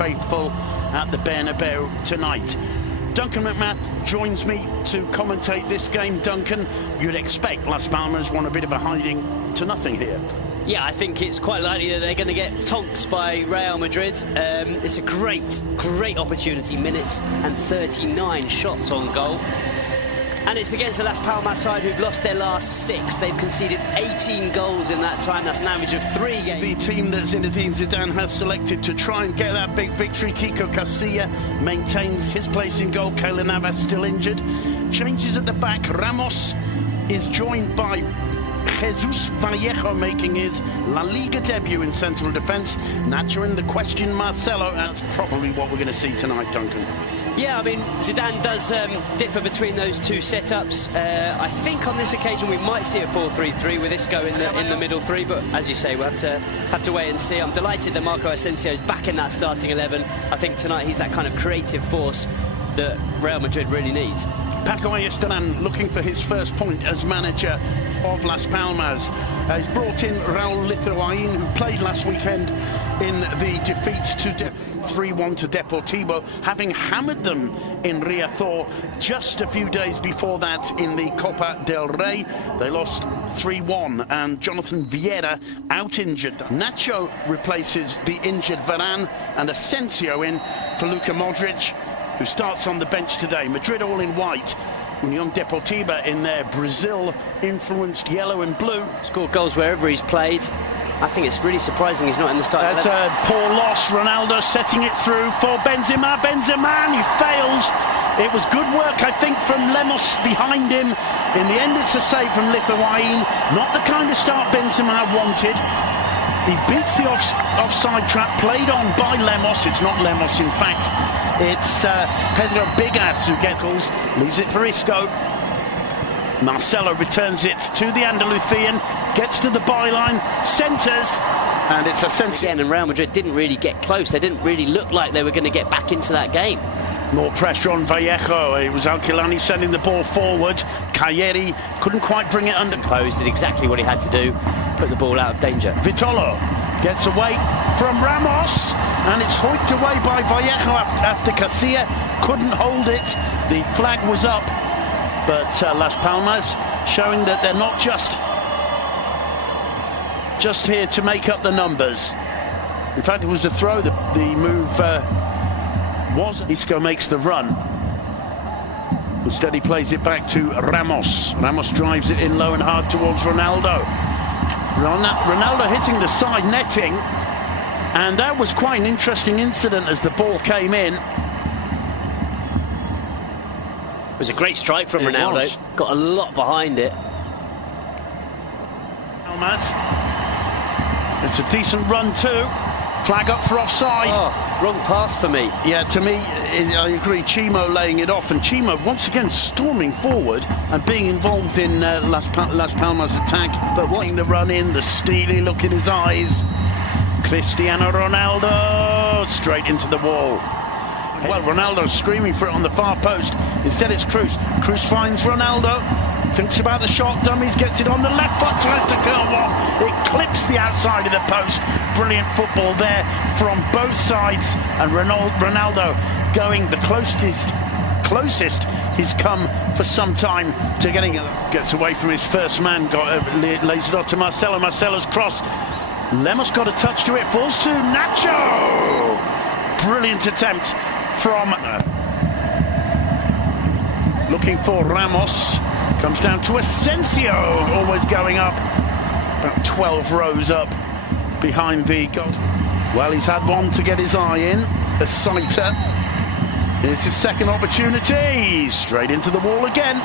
faithful at the Bernabeu tonight. Duncan McMath joins me to commentate this game. Duncan, you'd expect Las Palmas want a bit of a hiding to nothing here. Yeah, I think it's quite likely that they're going to get tonked by Real Madrid. It's a great opportunity. Minute and 39 shots on goal. And it's against the Las Palmas side who've lost their last 6. They've conceded 18 goals in that time. That's an average of 3 games. The team that Zinedine Zidane has selected to try and get that big victory. Kiko Casilla maintains his place in goal. Keylor Navas still injured. Changes at the back. Ramos is joined by Jesus Vallejo making his La Liga debut in central defence. Nacho in the question, Marcelo. That's probably what we're going to see tonight, Duncan. Yeah, I mean, Zidane does differ between those two setups. I think on this occasion we might see a 4-3-3 with Isco in the middle three, but as you say, we'll have to wait and see. I'm delighted that Marco Asensio's back in that starting 11. I think tonight he's that kind of creative force that Real Madrid really needs. Paco Ayestarán looking for his first point as manager of Las Palmas. He's brought in Raúl Lithuain, who played last weekend in the defeat to 3-1 to Deportivo, having hammered them in Riazor just a few days before that in the Copa del Rey. They lost 3-1, and Jonathan Vieira out injured. Nacho replaces the injured Varane, and Asensio in for Luka Modric, who starts on the bench today. Madrid all in white. Unión Deportiva in their Brazil-influenced yellow and blue. Scored goals wherever he's played. I think it's really surprising he's not in the starting. That's a poor loss. Ronaldo setting it through for Benzema. Benzema, he fails. It was good work, I think, from Lemos behind him. In the end, it's a save from Lithuain. Not the kind of start Benzema wanted. He beats the offside trap played on by Lemos. It's not Lemos, in fact. It's Pedro Bigas who leaves it for Isco. Marcelo returns it to the Andalusian, gets to the byline, centres, and it's Asensio. Again, and Real Madrid didn't really get close. They didn't really look like they were going to get back into that game. More pressure on Vallejo. It was Alquilani sending the ball forward. Cayeri couldn't quite bring it under. Posed, did exactly what he had to do, put the ball out of danger. Vitolo gets away from Ramos, and it's hoiked away by Vallejo after Casilla couldn't hold it. The flag was up, but Las Palmas showing that they're not just here to make up the numbers. In fact, it was a throw. The move was. Isco makes the run. Instead, he plays it back to Ramos. Ramos drives it in low and hard towards Ronaldo. Ronaldo hitting the side netting, and that was quite an interesting incident as the ball came in. It was a great strike from Ronaldo. Got a lot behind it. Palmas. It's a decent run too. Flag up for offside. Oh, wrong pass for me. Yeah, to me, I agree. Chimo laying it off, and Chimo once again storming forward and being involved in Las Palmas' attack. But watching the run in, the steely look in his eyes. Cristiano Ronaldo straight into the wall. Well, Ronaldo's screaming for it on the far post. Instead, it's Cruz. Cruz finds Ronaldo. Thinks about the shot, dummies, gets it on the left foot, tries to curl one. It clips the outside of the post. Brilliant football there from both sides. And Ronaldo going the closest he's come for some time to getting it. Gets away from his first man, lays it off to Marcelo. Marcelo's cross. Lemos got a touch to it, falls to Nacho. Brilliant attempt from... looking for Ramos. Comes down to Asensio, always going up. About 12 rows up behind the goal. Well, he's had one to get his eye in. A sighter. Here's his second opportunity. Straight into the wall again.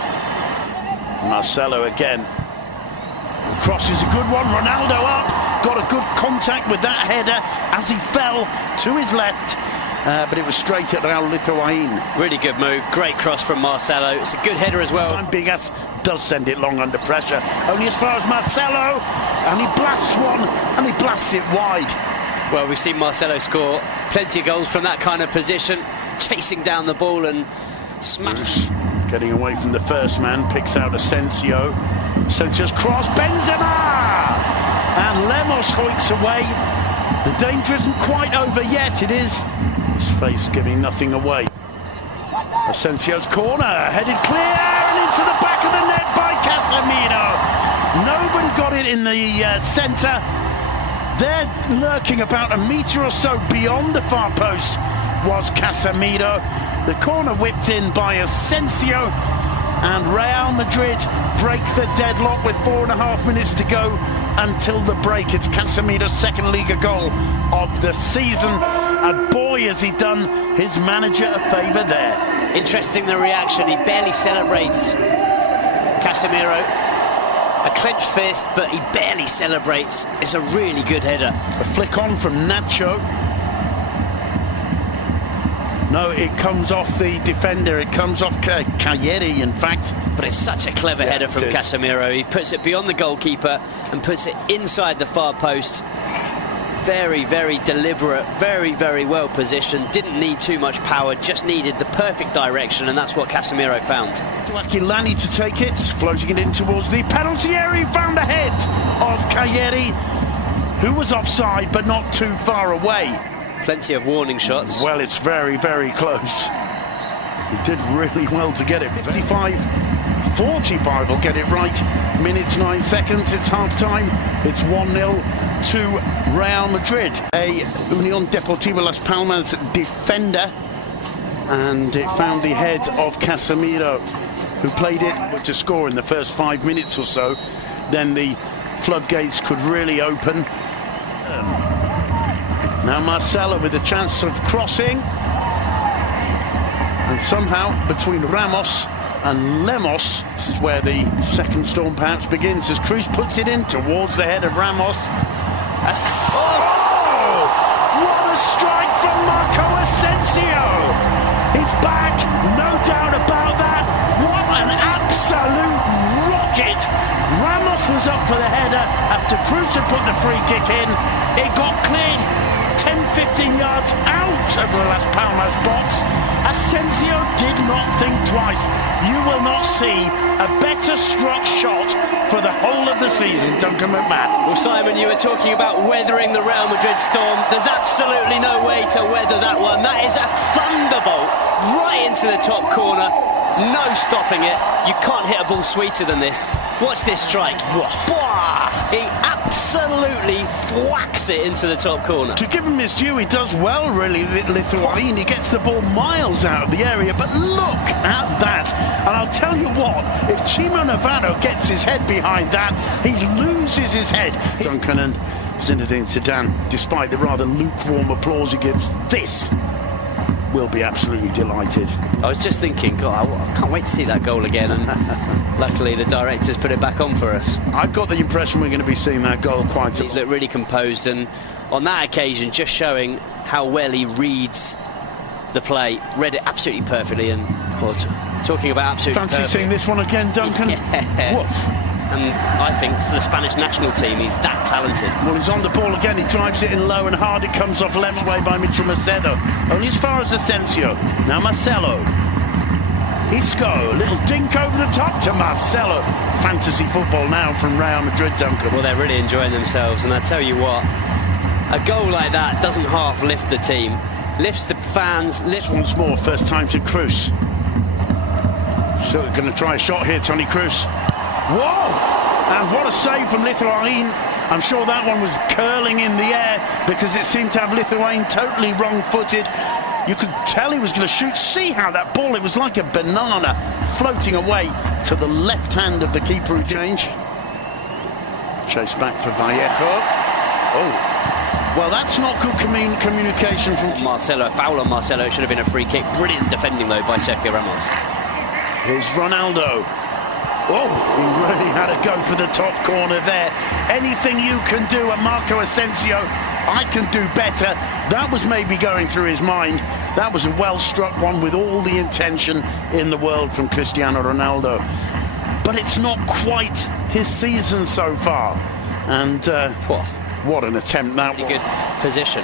Marcelo again. The cross is a good one. Ronaldo up. Got a good contact with that header as he fell to his left. But it was straight at Raúl Lithuain. Really good move. Great cross from Marcelo. It's a good header as well. Bigas does send it long under pressure. Only as far as Marcelo. And he blasts one, and he blasts it wide. Well, we've seen Marcelo score plenty of goals from that kind of position. Chasing down the ball and smash. Getting away from the first man. Picks out Asensio. Asensio's cross. Benzema! And Lemos hoiks away The danger isn't quite over yet. It is. His face giving nothing away. Asensio's corner, headed clear and into the back of the net by Casemiro. Nobody got it in the centre. There, lurking about a metre or so beyond the far post, was Casemiro. The corner whipped in by Asensio, and Real Madrid break the deadlock with 4.5 minutes to go until the break. It's Casemiro's second Liga goal of the season, and boy has he done his manager a favour there. Interesting, the reaction. He barely celebrates, Casemiro. A clenched fist, but he barely celebrates. It's a really good header. A flick on from Nacho. No, it comes off the defender. It comes off Cagliari, in fact. But it's such a clever header from Casemiro. He puts it beyond the goalkeeper and puts it inside the far post. Very, very deliberate, very, very well positioned. Didn't need too much power, just needed the perfect direction, and that's what Casemiro found. Aquilani to take it, floating it in towards the penalty area. He found the head of Cagliari, who was offside but not too far away. Plenty of warning shots. Well, it's very, very close. He did really well to get it. 45 will get it right. Minutes 9 seconds. It's half time. It's 1-0 to Real Madrid. A Unión Deportiva Las Palmas defender, and it found the head of Casemiro, who played it to score in the first 5 minutes or so. Then the floodgates could really open. Now Marcelo with a chance of crossing, and somehow between Ramos and Lemos, this is where the second storm perhaps begins, as Cruz puts it in towards the head of Ramos. Oh! What a strike from Marco Asensio! He's back, no doubt about that. What an absolute rocket! Ramos was up for the header after Cruz had put the free kick in. It got cleared 10-15 yards out of the Las Palmas box. Asensio did not think twice. You will not see a better struck shot for the whole of the season, Duncan McMahon. Well, Simon, you were talking about weathering the Real Madrid storm. There's absolutely no way to weather that one. That is a thunderbolt right into the top corner. No stopping it. You can't hit a ball sweeter than this. Watch this strike. He absolutely thwacks it into the top corner. To give him his due, he does well, really, Lithuanian. He gets the ball miles out of the area, but look at that. And I'll tell you what, if Chimo Navarro gets his head behind that, he loses his head. Duncan and Zinedine Zidane, despite the rather lukewarm applause he gives, this will be absolutely delighted. I was just thinking, God, I can't wait to see that goal again, and luckily the director's put it back on for us. I've got the impression we're going to be seeing that goal quite a lot. He's looked really composed, and on that occasion just showing how well he reads the play. Read it absolutely perfectly, and talking about absolutely fancy perfect. seeing this one again, Duncan? Yeah. Woof. And I think for the Spanish national team, he's that talented. Well, he's on the ball again. He drives it in low and hard. It comes off left way by Mitchell Macedo. Only as far as Asensio. Now Marcelo. Isco. A little dink over the top to Marcelo. Fantasy football now from Real Madrid, Duncan. Well, they're really enjoying themselves. And I tell you what, a goal like that doesn't half lift the team. Lifts the fans. Lifts once more. First time to Cruz. So they're going to try a shot here, Toni Kroos. Whoa! And what a save from Lithuanian. I'm sure that one was curling in the air because it seemed to have Lithuanian totally wrong-footed. You could tell he was going to shoot. See how that ball, it was like a banana floating away to the left hand of the keeper who changed. Chase back for Vallejo. Oh. Well, that's not good communication from Marcelo. Foul on Marcelo. It should have been a free kick. Brilliant defending, though, by Sergio Ramos. Here's Ronaldo. Oh, he really had a go for the top corner there. Anything you can do at Marco Asensio, I can do better. That was maybe going through his mind. That was a well-struck one with all the intention in the world from Cristiano Ronaldo. But it's not quite his season so far. And what an attempt that was. Good position.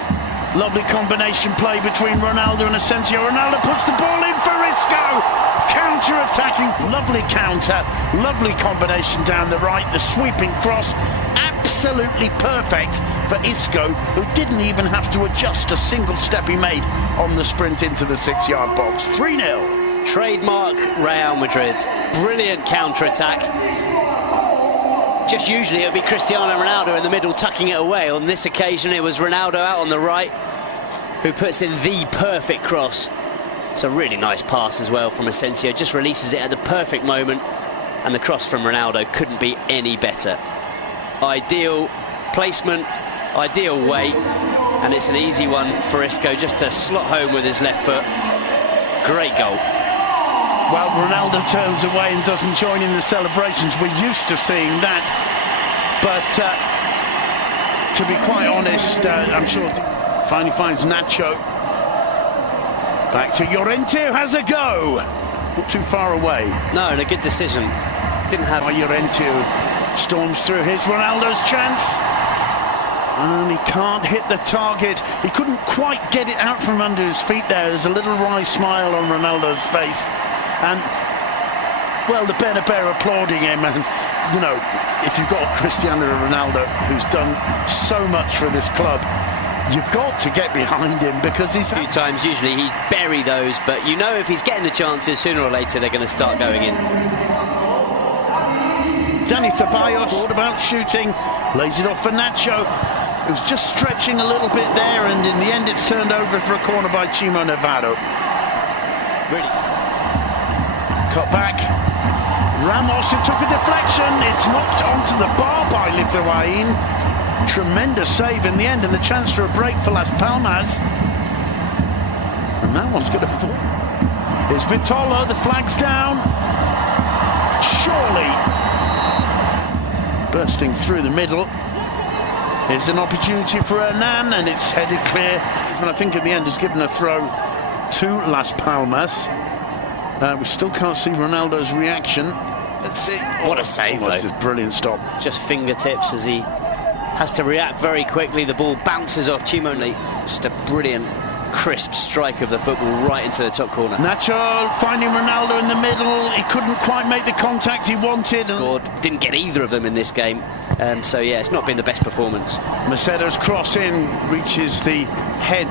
Lovely combination play between Ronaldo and Asensio. Ronaldo puts the ball in for Isco. Counter-attacking, lovely counter, lovely combination down the right, the sweeping cross, absolutely absolutely perfect for Isco, who didn't even have to adjust a single step he made on the sprint into the 6-yard box. 3-0. Trademark Real Madrid. Brilliant counter-attack. Just usually it would be Cristiano Ronaldo in the middle tucking it away. On this occasion it was Ronaldo out on the right who puts in the perfect cross. It's a really nice pass as well from Asensio. Just releases it at the perfect moment, and the cross from Ronaldo couldn't be any better. Ideal placement, ideal weight, and it's an easy one for Isco just to slot home with his left foot. Great goal. Well, Ronaldo turns away and doesn't join in the celebrations. We're used to seeing that. But to be quite honest, I'm sure finally finds Nacho. Back to Llorente, who has a go. Not too far away. No, and a good decision. Didn't have... Llorente storms through. Here's Ronaldo's chance. And he can't hit the target. He couldn't quite get it out from under his feet there. There's a little wry smile on Ronaldo's face. And, well, the Bernabeu applauding him. And, you know, if you've got Cristiano Ronaldo, who's done so much for this club, you've got to get behind him, because he's... A few times, usually he'd bury those, but you know if he's getting the chances, sooner or later they're going to start going in. Dani Ceballos thought about shooting, lays it off for Nacho. It was just stretching a little bit there, and in the end it's turned over for a corner by Chimo Navarro. Really? Cut back. Ramos, it took a deflection. It's knocked onto the bar by Lithuanian. Tremendous save in the end, and the chance for a break for Las Palmas. And that one's going to fall. Here's Vitola, the flag's down. Surely. Bursting through the middle. Here's an opportunity for Hernan, and it's headed clear. And I think at the end has given a throw to Las Palmas. We still can't see Ronaldo's reaction. Let's see. What a save, though. It's a brilliant stop. Just fingertips as he has to react very quickly. The ball bounces off Chimo. Just a brilliant, crisp strike of the football right into the top corner. Nacho finding Ronaldo in the middle. He couldn't quite make the contact he wanted. Scored. Didn't get either of them in this game. So, yeah, it's not been the best performance. Macedo's cross in reaches the head